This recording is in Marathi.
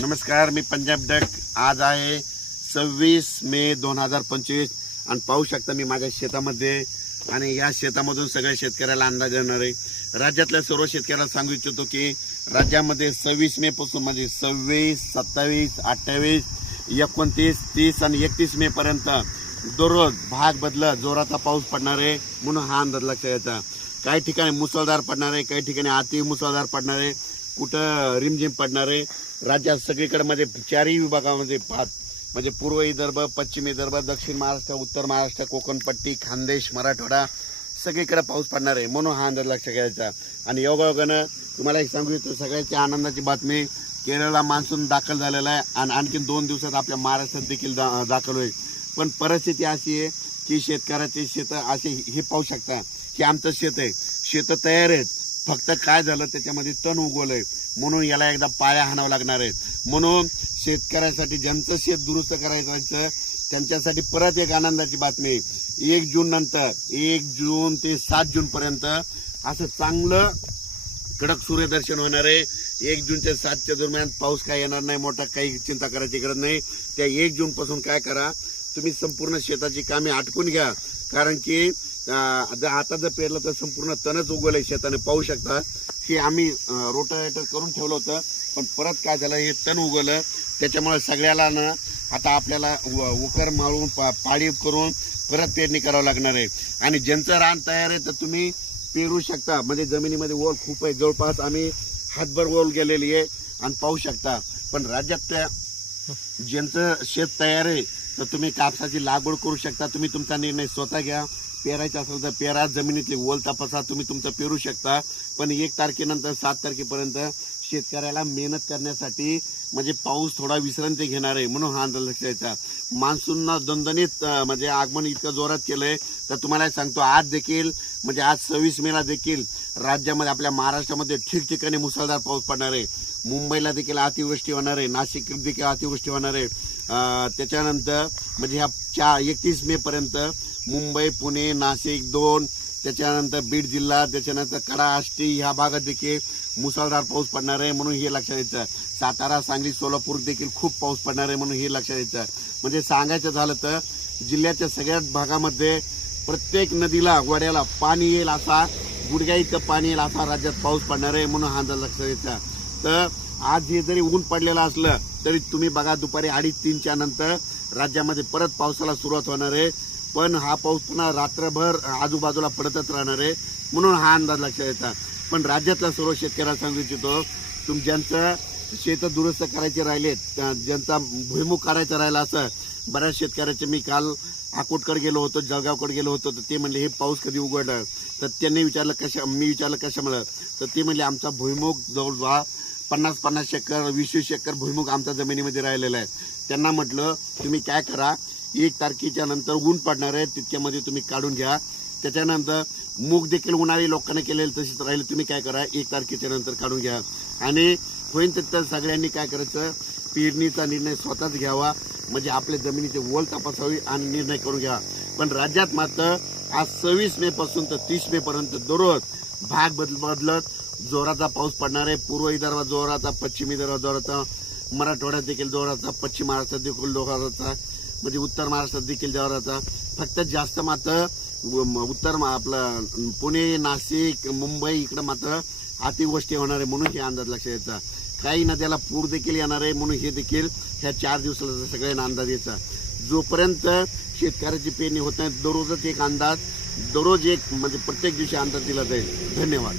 नमस्कार, मी पंजाब डक। आज आहे 26 मे 2025 आणि पाहू शकता मी माझ्या शेतामध्ये आणि या शेतामधून सगळ्या शेतकऱ्याला अंदाज येणार आहे। राज्यातल्या सर्व शेतकऱ्याला सांगू इच्छितो की राज्यामध्ये 26 मे पासून म्हणजे 26, 27, 28, 29, 30 आणि 31 मे पर्यंत दररोज भाग बदलत जोराचा पाऊस पडणार आहे, म्हणून हा अंदाज लक्षात घ्यायचा। काही ठिकाणी मुसळधार पडणार आहे, काही ठिकाणी अति मुसळधार पडणार आहे, कुठं रिमझिम पडणार आहे। राज्यात सगळीकडे म्हणजे चारही विभागामध्ये म्हणजे पूर्व विदर्भ, पश्चिम विदर्भ, दक्षिण महाराष्ट्र, उत्तर महाराष्ट्र, कोकणपट्टी, खानदेश, मराठवाडा सगळीकडे पाऊस पडणार आहे, म्हणून हा अंदाज लक्षात घ्यायचा। आणि योगायोगानं तुम्हाला एक सांगू इच्छितो, सगळ्याची आनंदाची बातमी, केरळला मान्सून दाखल झालेला आहे आणि आणखीन 2 दिवसात आपल्या महाराष्ट्रात देखील दाखल होईल। पण परिस्थिती अशी आहे की शेतकऱ्याचे शेत असे हे पाहू शकता, हे आमचं शेत आहे, शेत तयार आहेत, फक्त काय झालं त्याच्यामध्ये तण उगवलंय, म्हणून याला एकदा पाया हाणावं लागणार आहे। म्हणून शेतकऱ्यासाठी ज्यांचं शेत दुरुस्त करायचं त्यांच्यासाठी परत एक आनंदाची बातमी, 1 जून नंतर 1 जून ते 7 जून पर्यंत असं चांगलं कडक सूर्यदर्शन होणार आहे। 1 जून ते 7 दरम्यान पाऊस काय येणार नाही, मोठा काही चिंता करायची गरज नाही। त्या 1 जून पासून काय करा, तुम्ही संपूर्ण शेताची कामे आटकून घ्या, कारण की आता जर पेरलं तर संपूर्ण तणच उगवलंय शेताने, पाहू शकता। हे आम्ही रोटावेटर करून ठेवलं होतं, पण परत काय झालं, हे तण उगवलं, त्याच्यामुळे सगळ्याला ना आता आपल्याला उकर मारून पाळी करून परत पेरणी करावं लागणार आहे। आणि ज्यांचं रान तयार आहे तर तुम्ही पेरू शकता, म्हणजे जमिनीमध्ये ओल खूप आहे, जवळपास आम्ही हातभर ओल गेलेली आहे आणि पाहू शकता। पण राज्यात ज्यांचं शेत तयार आहे तर तुम्ही कापसाची लागवड करू शकता, तुम्ही तुमचा निर्णय स्वतः घ्या। पेरायचं असेल तर पेरा, जमिनीतली ओल तपासा, तुम्ही तुमचं पेरू शकता। पण 1 तारखेनंतर 7 तारखेपर्यंत शेतकऱ्याला मेहनत करण्यासाठी म्हणजे पाऊस थोडा विश्रांती घेणार आहे, म्हणून हा अंदाज लक्षात घ्यायचा। मान्सूननं दणदणीत म्हणजे आगमन इतकं जोरात केलंय, तर तुम्हाला सांगतो आज देखील म्हणजे आज 26 मेला देखील राज्यामध्ये आपल्या महाराष्ट्रामध्ये ठिकठिकाणी मुसळधार पाऊस पडणार आहे। मुंबईला देखील अतिवृष्टी होणार आहे, नाशिक देखील अतिवृष्टी होणार आहे। त्याच्यानंतर म्हणजे ह्या 31 मे पर्यंत मुंबई, पुणे, नाशिक 2, त्याच्यानंतर बीड जिल्हा, त्याच्यानंतर कडा, आष्टी ह्या भागात देखील मुसळधार पाऊस पडणार आहे, म्हणून हे लक्षात घ्यायचं। सातारा, सांगली, सोलापूर देखील खूप पाऊस पडणार आहे, म्हणून हे लक्षात घ्यायचं। म्हणजे सांगायचं झालं तर जिल्ह्याच्या सगळ्याच भागामध्ये प्रत्येक नदीला, वड्याला पाणी येईल, असा गुडघ्या इतकं पाणी येईल असा राज्यात पाऊस पडणार आहे, म्हणून हा अंदाज लक्षात घ्यायचा। तर आज हे जरी ऊन पडलेलं असलं तरी तुम्ही बघा दुपारी 2:30-3च्या नंतर राज्यामध्ये परत पावसाला सुरुवात होणार आहे, पण हा पाऊस पुन्हा रात्रभर आजूबाजूला पडतच राहणार आहे, म्हणून हा अंदाज लक्षात येतात। पण राज्यातल्या सर्व शेतकऱ्याला सांगू इच्छितो, ज्यांचं शेत दुरुस्त करायचे राहिलेत, ज्यांचा भुईमुग करायचा राहिला, असं बऱ्याच शेतकऱ्याचे मी काल अकोटकडे गेलो होतो, जळगावकडे गेलो होतो, तर ते म्हणले हे पाऊस कधी उघडणार, तर त्यांनी विचारलं मी विचारलं कशामुळे, तर ते म्हणले आमचा भुईमुग जवळजवळ 50-50 एकर 20-20 एकर भुईमुग आमच्या जमिनीमध्ये राहिलेला आहे। त्यांना म्हटलं तुम्ही काय करा, 1 तारखेच्या नंतर ऊन पडणार आहे, तितक्यामध्ये तुम्ही काढून घ्या। त्याच्यानंतर मूग देखील उन्हाळी लोकांना केलेलं तसेच राहिले, तुम्ही काय करा 1 तारखेच्या नंतर काढून घ्या। आणि होईन तर सगळ्यांनी काय करायचं, पेरणीचा निर्णय स्वतःच घ्यावा, म्हणजे आपल्या जमिनीची ओल तपासावी आणि निर्णय करून घ्या। पण राज्यात मात्र आज 26 मे पासून तर 30 मे पर्यंत दररोज भाग बदलत जोराचा पाऊस पडणार आहे। पूर्व विदर्भात जोराचा, पश्चिम विदर्भात जोराचा, मराठवाड्यात देखील जोराचा, पश्चिम महाराष्ट्रात देखील जोराचा, म्हणजे उत्तर महाराष्ट्रात देखील जोराचा। फक्त जास्त मात्र उत्तर आपलं पुणे, नाशिक, मुंबई इकडं मात्र अतिवृष्टी होणार आहे, म्हणून हे अंदाज लक्षात घ्यायचा। काही नद्याला पूर देखील येणार आहे, म्हणून हे देखील ह्या 4 दिवसाला सगळ्यांना अंदाज द्यायचा। जोपर्यंत शेतकऱ्याची पेरणी होत नाही, दररोजच एक अंदाज, दररोज एक म्हणजे प्रत्येक दिवशी अंदाज दिला जाईल। धन्यवाद।